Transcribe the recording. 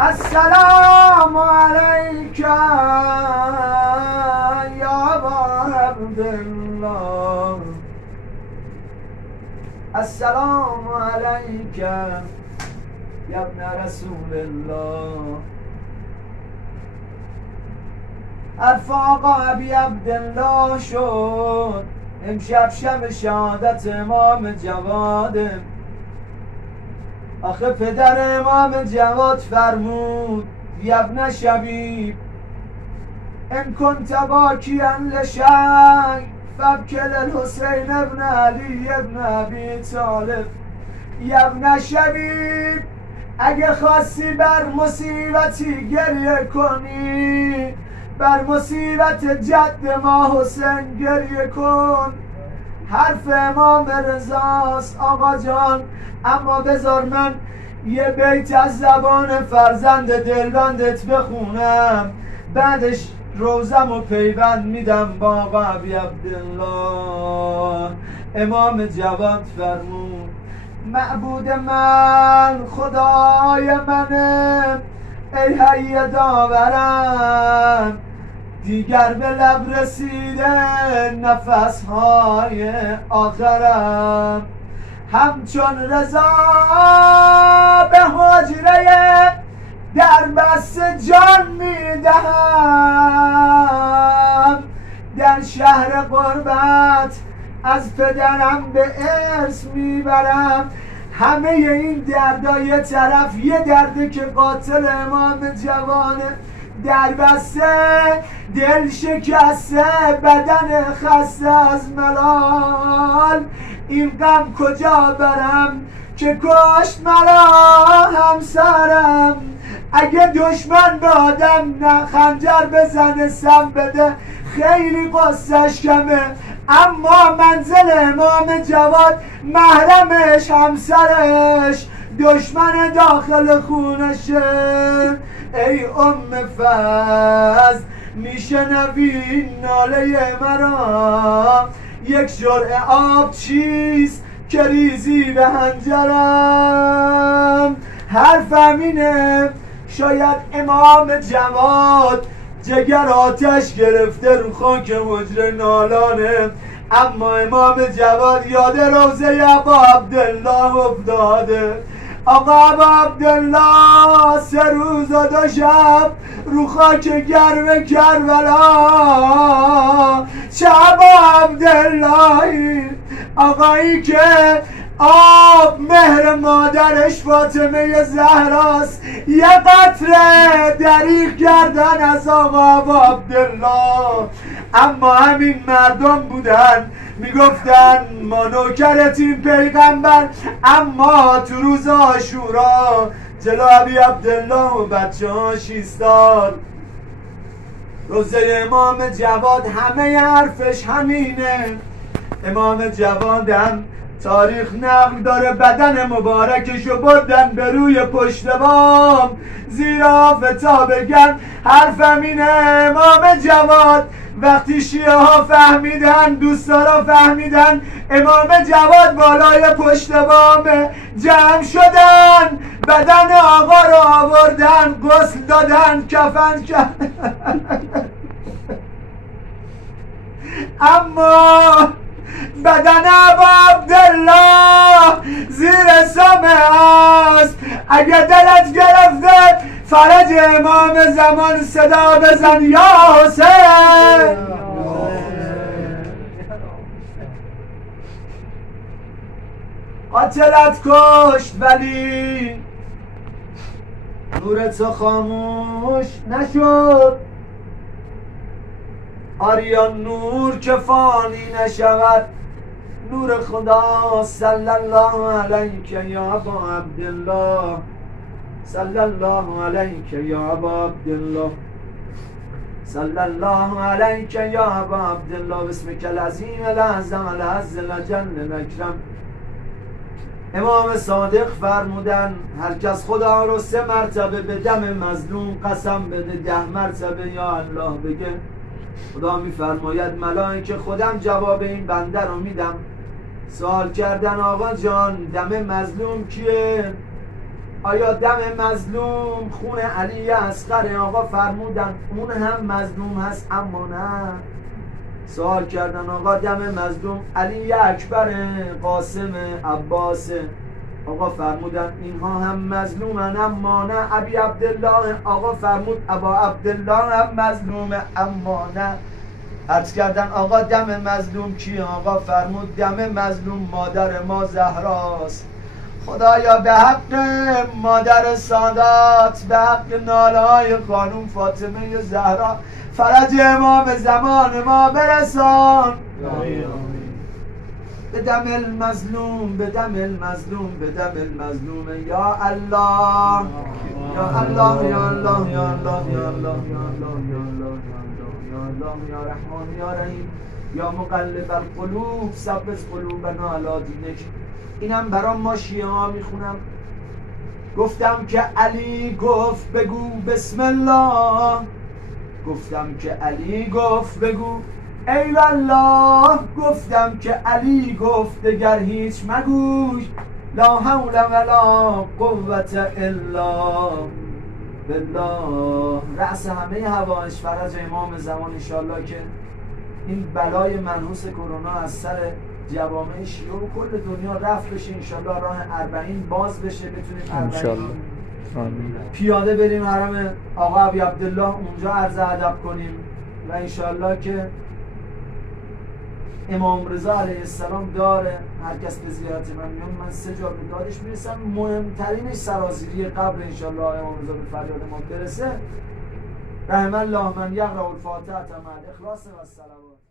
السلام عليك يا أبا عبد الله، السلام عليك يا ابن رسول الله. ارفاق ابی عبدالله شد امشب شب شهادت امام جواده. آخه پدر امام جواد فرمود یا ابن شبیب ان کنت باکیا لشیء فابکل الحسین ابن علی ابن ابی طالب. یا ابن شبیب اگه خواستی بر مصیبتی گریه کنی، بر مصیبت جد ما حسین گریه کن. حرف امام رضاست آقا جان، اما بذار من یه بیت از زبان فرزند دلبندت بخونم، بعدش روزم و پیوند میدم با آقا ابی عبدالله. امام جواد فرمود معبود من خدای منه، ای حی داورم دیگر به لب رسیده نفسهای آخرم. همچون رضا به حجره در بست جان میدهم، در شهر قربت از پدرم به ارث میبرم. همه این دردا یه طرف، یه درده که قاتل امام جوانه، در بسته دل شکسته بدن خسته از ملال. این غم کجا برم که کشت مرا همسرم. اگه دشمن به آدم نه خنجر بزنه سم بده خیلی قصهش کمه، اما منزل امام جواد محرمش همسرش دشمن داخل خونشه. ای ام فضل میشنوی ناله مرا، یک جرعه آب چیست که ریزی به هنجرم. حرفم اینه شاید امام جواد جگر آتش گرفته رو خاک حجره نالانه، اما امام جواد یاد روزه ابا عبدالله افتاده. آقا ابا عبدالله 3 روز و 2 شب رو خاک گرم کربلا. چه ابا عبداللهی، آقایی که آب مهر مادرش فاطمه زهراست، یه قطره دریغ کردن از آقا ابا عبدالله. اما همین مردم بودن میگفتن ما نوکرتیم پیغمبر، اما تو روز عاشورا جلو ابی عبدالله و بچه هاش ایستاد. روزه امام جواد همه حرفش همینه. امام جوادم تاریخ نقل داره بدن مبارکشو بردن به روی پشت بام زیر آفتاب گرم. حرفم اینه امام جواد وقتی شیعه ها فهمیدن، دوستارا فهمیدن امام جواد بالای پشت بام جمع شدن، بدن آقا رو آوردن، غسل دادن، کفن کردن. اما بدن ابا عبدالله زیر سمه است. اگه دلت گرفته فرج امام زمان صدا بزن یا حسین. قاتلت کشت ولی نور تو خاموش نشد. آریان نور که فانی نشود، نور خدا. صلی الله علیک یا ابا عبدالله، صلی الله علیک یا ابا عبدالله، صلی الله علیک یا ابا عبدالله، بسمک العظیم الاعظم العز الجل الاکرم. امام صادق فرمودن هر کس خدا رو 3 مرتبه به دم مظلوم قسم بده، 10 مرتبه یا الله بگه، خدا میفرماید ملائکه خودم جواب این بنده رو میدم. سوال کردن آقا جان دم مظلوم کیه؟ آیا دم مظلوم خون علی اصغر؟ آقا فرمودن اون هم مظلوم هست اما نه. سوال کردن آقا دم مظلوم علی اکبر، قاسم، عباس؟ آقا فرمودن اینها هم مظلومن اما نه. ابی عبدالله؟ آقا فرمود ابا عبدالله هم مظلومه اما نه. عرض کردن آقا دم مظلوم کی؟ آقا فرمود دم مظلوم مادر ما زهراست. خدایا به حق مادر سادات، به حق نالهای خانوم فاطمه زهرا، فرج امام زمان ما برسان. به دم المظلوم، به دم المظلوم، به دم المظلوم. یا الله یا الله یا الله یا الله یا الله یا الله یا الله یا الله یا رحمان یا رحیم یا مقلب القلوب ثبت قلوبنا علی دینک. اینم برام ما شیعه ها میخونم. گفتم که علی گفت بگو بسم الله، گفتم که علی گفت بگو ای والله، گفتم که علی گفت دگر هیچ مگوی لا حول ولا قوة الا بالله. رأس همه هوایج فرج امام زمان، انشالله که این بلای منحوس کرونا از سر جوامع شیعه و کل دنیا رفت بشه، انشالله راه 40 باز بشه، بتونیم 40 پیاده بریم حرم آقا ابی عبدالله، اونجا عرض ادب کنیم و انشالله که امام رضا علیه السلام داره. هر کس به زیارت من میاد من 3 جا به دادش میرسم، مهمترینش سرازیری قبر انشالله امام رضا به فریاد ما برسه. رحم الله من یقرأ الفاتحه مع الاخلاص و الصلوات.